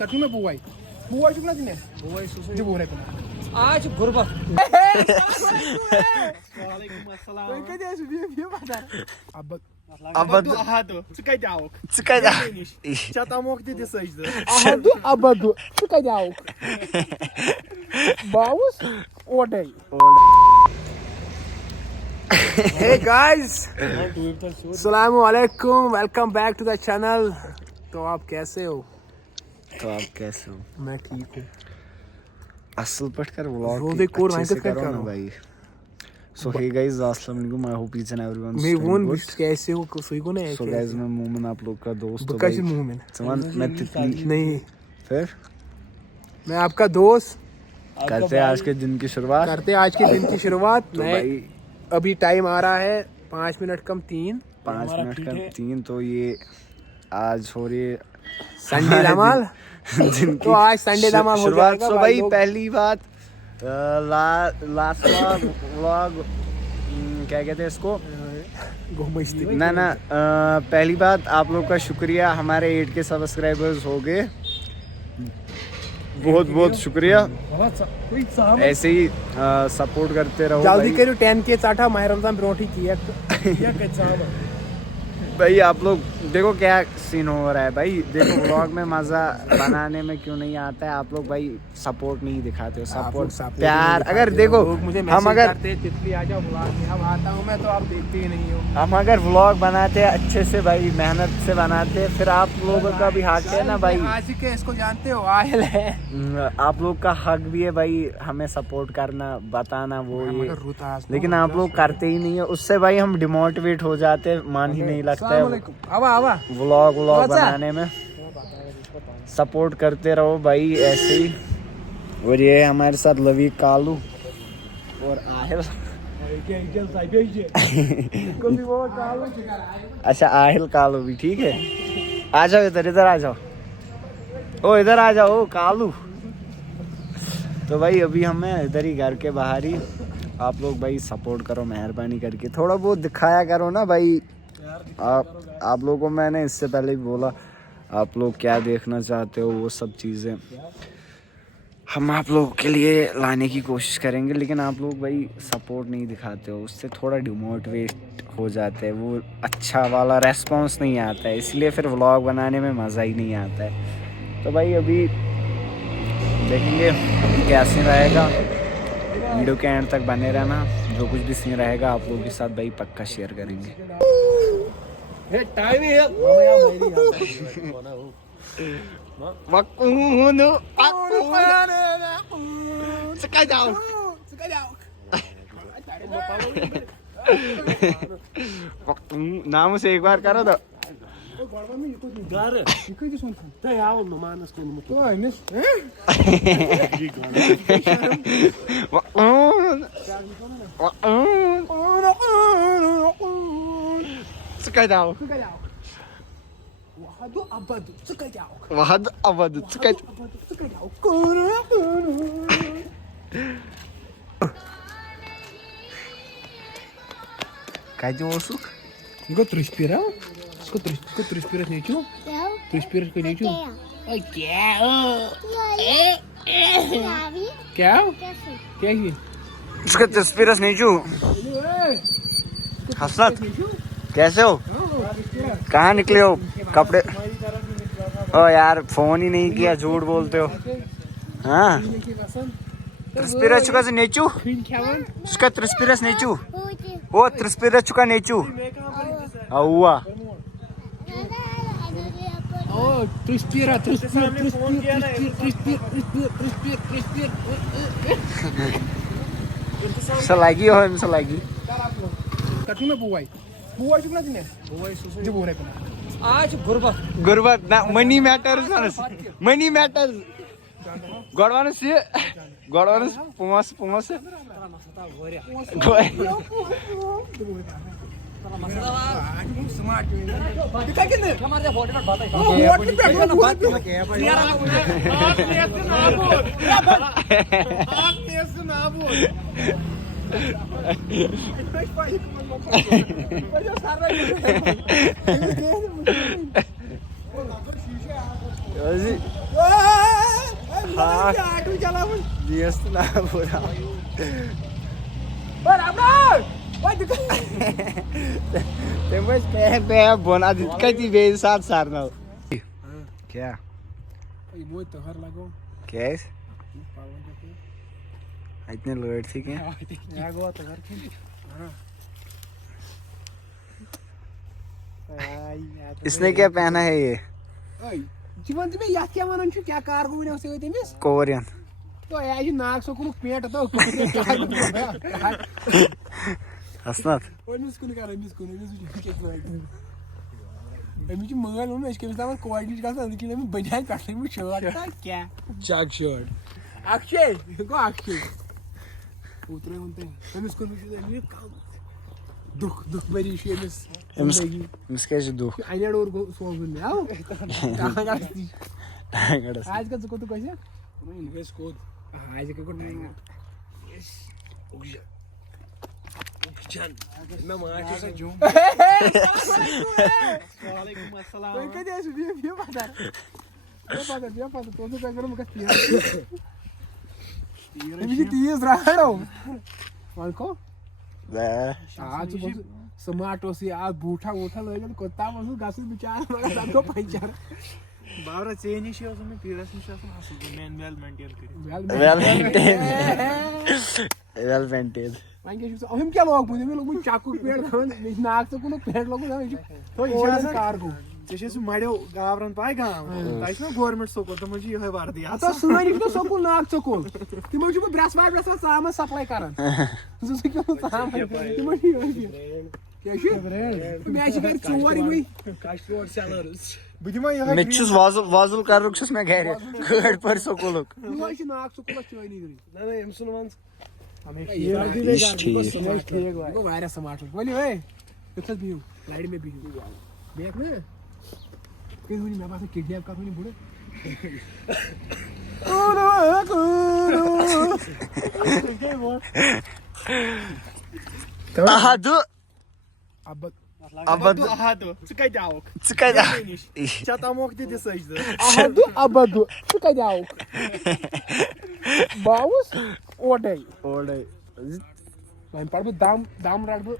कथी में बुआई बुआई चुकना दिने बुआई सुसु जी बोरे आज गुरबत वालेकुम अस्सलाम तो कदे ऐसे भी बता abadu ahadu çıkacak çıkacak çatamok dedi sajdı ahadu abadu çıkacak baus odey hey guys assalamu alaikum welcome back to the channel तो आप कैसे हो तो आप कैसे हो मैं ठीक हूँ असल पट कर व्लॉग रोदे कोर अच्छे से करो ना करो भाई सो हे गाइस अस्सलाम वालेकुम I hope each and everyone मैं वोन कैसे हो कोई को नहीं सो गाइस मैं मोमिन आप लोग का दोस्त हूं कैसे मोमिन समान मैं तितली नहीं फिर मैं आपका दोस्त करते हैं आज के दिन की शुरुआत करते हैं आज के दिन की शुरुआत तो भाई अभी टाइम आ रहा है 5 मिनट कम 3 5 मिनट का 3 तो ये आज हो रही है संडे धमाल तो आज संडे धमाल हो शुरुआत जाएगा तो भाई पहली बात लास्ट व्लॉग क्या कहते हैं इसको ना ना पहली बात आप लोग का शुक्रिया हमारे 8 के सब्सक्राइबर्स हो गए बहुत बहुत शुक्रिया ऐसे ही सपोर्ट करते रहो जल्दी करो 10 के चाटा माह रमजान ब्रोठी किया भाई आप लोग देखो क्या सीन हो रहा है भाई देखो व्लॉग में मजा बनाने में क्यों नहीं आता है आप लोग भाई सपोर्ट नहीं दिखाते हो सपोर्ट प्यार अगर देखो हम अगर तितली आ जाओ व्लॉग में अब आता हूँ मैं तो आप देखते ही नहीं हो हम अगर व्लॉग बनाते हैं अच्छे से भाई मेहनत से बनाते हैं फिर आप लोगों का भी हक है ना भाई आशिक है इसको जानते हो आयल है आप लोग का हक भी है भाई हमें सपोर्ट करना बताना वो ये लेकिन आप लोग करते ही नहीं है उससे भाई हम डिमोटिवेट हो जाते हैं मन ही नहीं लगता व्लॉग बनाने में सपोर्ट करते रहो भाई ऐसे ही और ये हमारे साथ लवी कालू और आहिल अच्छा आहिल कालू भी ठीक है आ जाओ इधर आ जाओ ओ इधर आ जाओ कालू तो भाई अभी हमें इधर ही घर के बाहर ही आप लोग भाई सपोर्ट करो मेहरबानी करके थोड़ा बहुत दिखाया करो ना भाई आप लोगों को मैंने इससे पहले भी बोला आप लोग क्या देखना चाहते हो वो सब चीज़ें हम आप लोगों के लिए लाने की कोशिश करेंगे लेकिन आप लोग भाई सपोर्ट नहीं दिखाते हो उससे थोड़ा डिमोटिवेट हो जाते हैं वो अच्छा वाला रेस्पॉन्स नहीं आता है इसलिए फिर व्लॉग बनाने में मज़ा ही नहीं आता है तो भाई अभी देखेंगे क्या सीन रहेगा वीडियो के एंड तक बने रहना जो कुछ भी सीन रहेगा आप लोगों के साथ भाई पक्का शेयर करेंगे टाइम है नाम से एक बार करो तो Кайди осук? Го триспирал? Сколько триспирать не чу? Триспирать не чу? क्या क्या ही उसका तस्वीर नहीं चू हसरत कैसे हो कहाँ निकले हो कपड़े ओ यार फोन ही नहीं किया झूठ बोलते हो हाँ तस्वीर चुका से नेचू उसका तस्वीर नेचू वो तस्वीर चुका नेचू हुआ Oh, transpira. Selagi oh selagi. Kaki में बुआई चुकना दिने बुआई सुसु जी बोरे आज गुरबत ना मनी मैटर्स गडवान पुमस हाँ ऑटो चला जीएस ना पूरा ते बस पे बोना कति बे साथ सारना क्या वो तो हर लगो क्या है इतने लोड थी क्या या गो तो घर की इसने क्या पहना है ये जीवन में या क्या मानन छु क्या कार को ने से तमिस कोरियन तो या जी नाक सो कुन पेट तो हसनत ओनिस कुन कर मिस कुन अमिच मंगल में इसके बिना कोऑर्डिनेट का अंदर की में बनियान काटने में शर्ट क्या चेक शर्ट अक्षय गो अक्षय उतरे होते अमिस कुन में दुख दुख बरी शेमिस इस कैसे दुख आइडिया और सोल्व में आओ आज का तो कैसे मैं इन्वेस्ट कोड आज का कोड नहीं यस ओक्जन मैं मार से जूम वालेकुम अस्सलाम तो क्या है ये पता तो क्या करूं मैं तीर राड़ो मान को आज स्मार्ट से आज बूठा लगे कोता बस गास बिचार मगर सबको पहचान बावरा चेनी से उसमें पीरस में से मेन वेल मेंटेन मांगे शो हम क्या लोग बुझे में लोग चाकू पेड़ खान नाक से कोनो पेड़ लोग तो इशारा कार को जैसे सु माड्यो गावरन पाय गाव ताइस में गवर्नमेंट सको तो मुझे ये वार दिया तो सुनाई तो सको नाक सको ती मुझे को ब्रास सामान सप्लाई करन जैसे क्यों सामान ती मुझे क्या है मैं ऐसे कर चोरी हुई कास्टोर सेलर्स बुझमा ये मैं चुस वाजुल कर रुक्स मैं गहरे गड़ पर सको लोग मुझे नाक सको चोई नहीं नहीं हम सुनवान हमें ठीक वो वायरस स्मार्ट बोली ओए कितना भी हूं लाइट में भी हूं देख ना कहीं हुई मैं पास किडनैप कर हुई बुढ़े ahadu abadu Çıkacak. çatamok dedi sajdı abadu çıkacak baus odey ben parbu dam radbu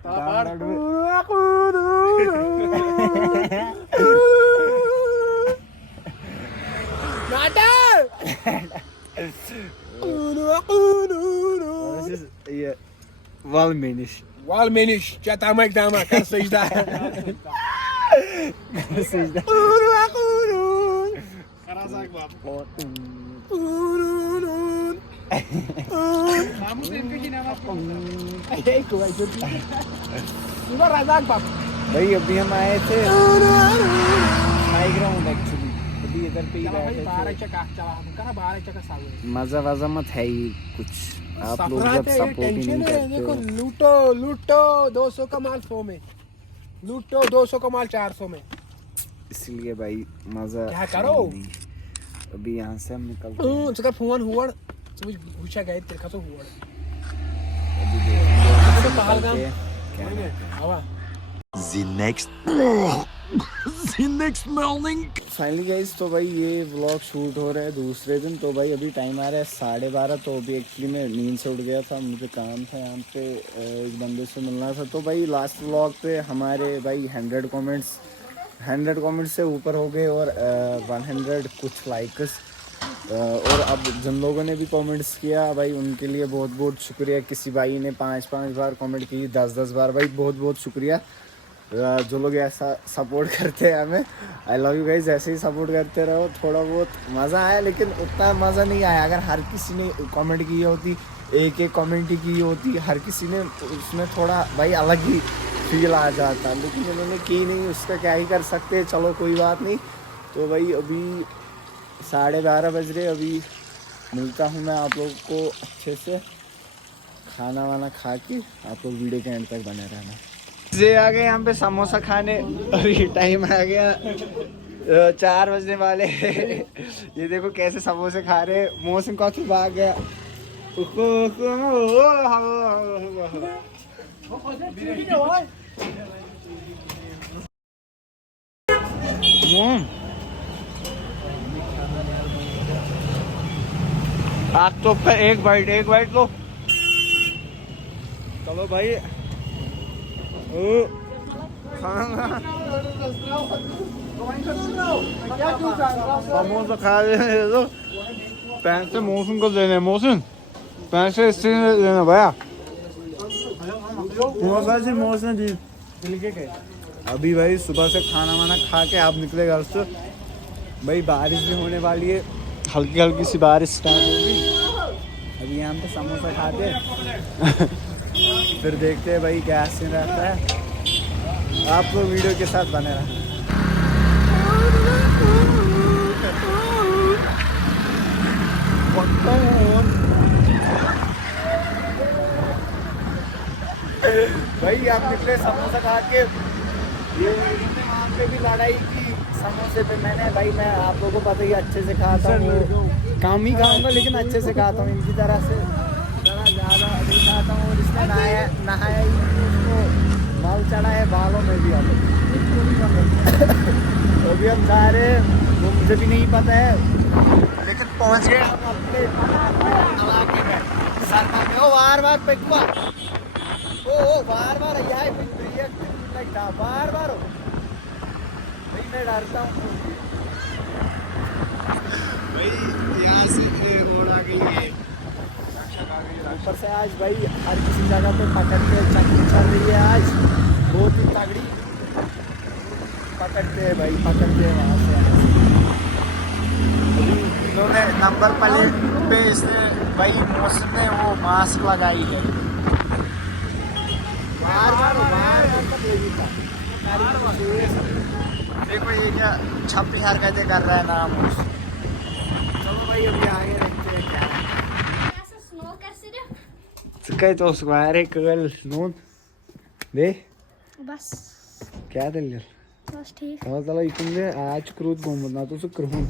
nada Valmeniş çatamak dama kar secda Karazak bab Kamu tempe ki nama एक हुआ जो इधर राजाक बाप भाई अभी हम आए थे हाई ग्राउंड एक्चुअली अभी इधर पे ही रहे थे 12 चक्का चला हम करा 12 चक्का सावे मजा वजा मत है ही कुछ आप लोग जब सपोर्ट ही नहीं करते देखो लूटो 200 का माल 100 में लूटो 200 का माल 400 में इसलिए भाई मजा क्या करो अभी यहाँ से हम निकलते हैं उसका फोन हुआ समझ पूछा गए तेरे का तो हुआ अभी देखो पहलगाम क्या हवा The next morning. Finally guys तो भाई ये व्लॉग शूट हो रहा है दूसरे दिन तो भाई अभी टाइम आ रहा है 12:30 तो अभी एक्चुअली मैं नींद से उठ गया था मुझे काम था यहाँ पे एक बंदे से मिलना था तो भाई लास्ट व्लॉग पे हमारे भाई 100 कमेंट्स से ऊपर हो गए और 100 कुछ लाइक्स और अब जिन लोगों ने भी कमेंट्स किया भाई उनके लिए बहुत बहुत शुक्रिया किसी भाई ने 5-5 बार कमेंट की 10-10 बार भाई बहुत बहुत शुक्रिया जो लोग ऐसा सपोर्ट करते हैं हमें आई लव यू गाइज ऐसे ही सपोर्ट करते रहो थोड़ा बहुत मज़ा आया लेकिन उतना मज़ा नहीं आया अगर हर किसी ने कमेंट की होती एक कमेंट ही की होती हर किसी ने उसमें थोड़ा भाई अलग ही फील आ जाता लेकिन उन्होंने की नहीं उसका क्या ही कर सकते चलो कोई बात नहीं तो भाई अभी 12:30 बज रहे अभी मिलता हूँ मैं आप लोगों को अच्छे से खाना वाना खा के आप लोग वीडियो के एंड तक बने रहना जे आ गए यहाँ पे समोसा खाने और ये टाइम आ गया 4 बजने वाले ये देखो कैसे समोसे खा रहे मौसम काफी भाग गया आप तो पे एक बाइट लो। चलो भाई समोसा खा लेने दो। पैसे मौसम को देने, मौसम पैसे इससे देना भैया। मौसम दी अभी भाई सुबह से खाना वाना खा के आप निकले घर से। भाई बारिश भी होने वाली है, हल्की हल्की सी बारिश स्टार्ट होगी। अभी यहाँ पे समोसा खाते फिर देखते हैं भाई क्या सीन रहता है। आप लोग वीडियो के साथ बने रहना। भाई आप निकले समोसा खा के, ये वहाँ पे भी लड़ाई की समोसे पे। मैं आप लोगों को पता ही अच्छे से खाता हूँ, कम ही खाऊंगा लेकिन अच्छे से खाता हूँ। इनकी तरह से ज़रा ज़्यादा नहीं खाता हूँ। और इसने नहाया ही उसको बाल चढ़ा है बालों में भी। तो भी हम जा रहे हैं, वो मुझे भी नहीं पता है लेकिन पहुँच गए हम अपने इलाके में। सरकार में ओ बार पेकुआ ओ बार बार हो भाई, मैं डरता हूँ भाई। यहाँ से रोड आ गई है, ऊपर से आज भाई हर किसी जगह पे पकड़ के चक्की चल रही है। आज बहुत ही तगड़ी पकड़ते हैं भाई, पकड़ते हैं वहाँ से। इन्होंने नंबर प्लेट पे इसने भाई मौसम में वो मास्क लगाई है। देखो ये क्या छपी हरकतें कर रहा है नाम। चलो भाई अभी आगे देखते हैं क्या है। तो स्क्वायर कल नोन दे बस क्या दिल बस ठीक तला ये आज क्रूद गोमुत ना तो क्रून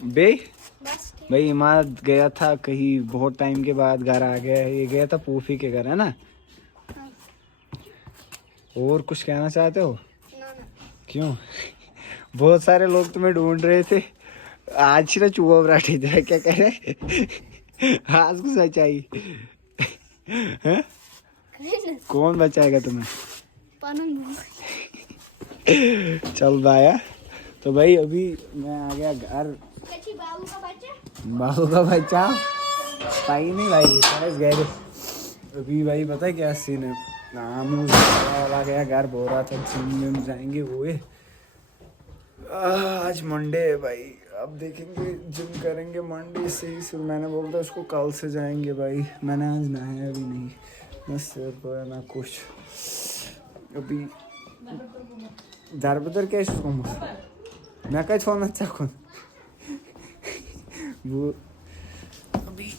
बे बस ठीक। भाई इमारत गया था कहीं, बहुत टाइम के बाद घर आ गया है। ये गया था पूफी के घर, है ना। और कुछ कहना चाहते हो? ना। क्यों? बहुत सारे लोग तुम्हें ढूंढ रहे थे। आज ना चूहा बराठी थे, क्या कह रहे? आज को सच्चाई है? कौन बचाएगा तुम्हें? चल बाया। तो भाई अभी मैं आ गया घर। बाबू का बच्चा पाई नहीं भाई, समझ गए। अभी भाई पता है क्या सीन है, वाला गया घर, बोल रहा था जिम जाएंगे वो है। आज मंडे है भाई, अब देखेंगे जिम करेंगे मंडे से ही। फिर मैंने बोल था उसको कल से जाएंगे भाई। मैंने आज नहाया भी नहीं, ना सिर पर ना कुछ। अभी दर बदर क्या इसको मैं क्या छोड़ना चाहूँ वो। अभी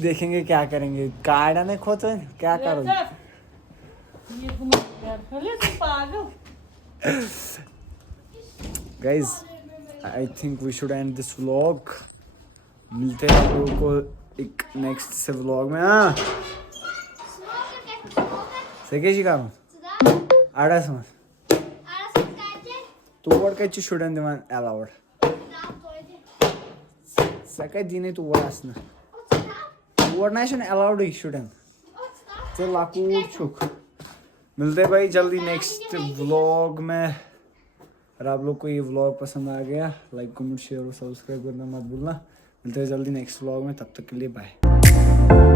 देखेंगे क्या करेंगे। कार्ड ने खो तो क्या करो guys. I think we should end this vlog. मिलते हैं आप लोगों को एक नेक्स्ट से व्लॉग में। हाँ सके जी काम आड़ा समझ तू वोट काय स्टुडंट दिवान अलाउड सकाळी दिने तू वोट असना वोट नहीं अलाउड स्टूडेंट। चल लाकूड छुक। मिलते हैं भाई जल्दी नेक्स्ट व्लॉग में। और आप लोग को ये व्लॉग पसंद आ गया, लाइक कमेंट शेयर और सब्सक्राइब करना मत भूलना। मिलते हैं जल्दी नेक्स्ट व्लॉग में, तब तक के लिए बाय।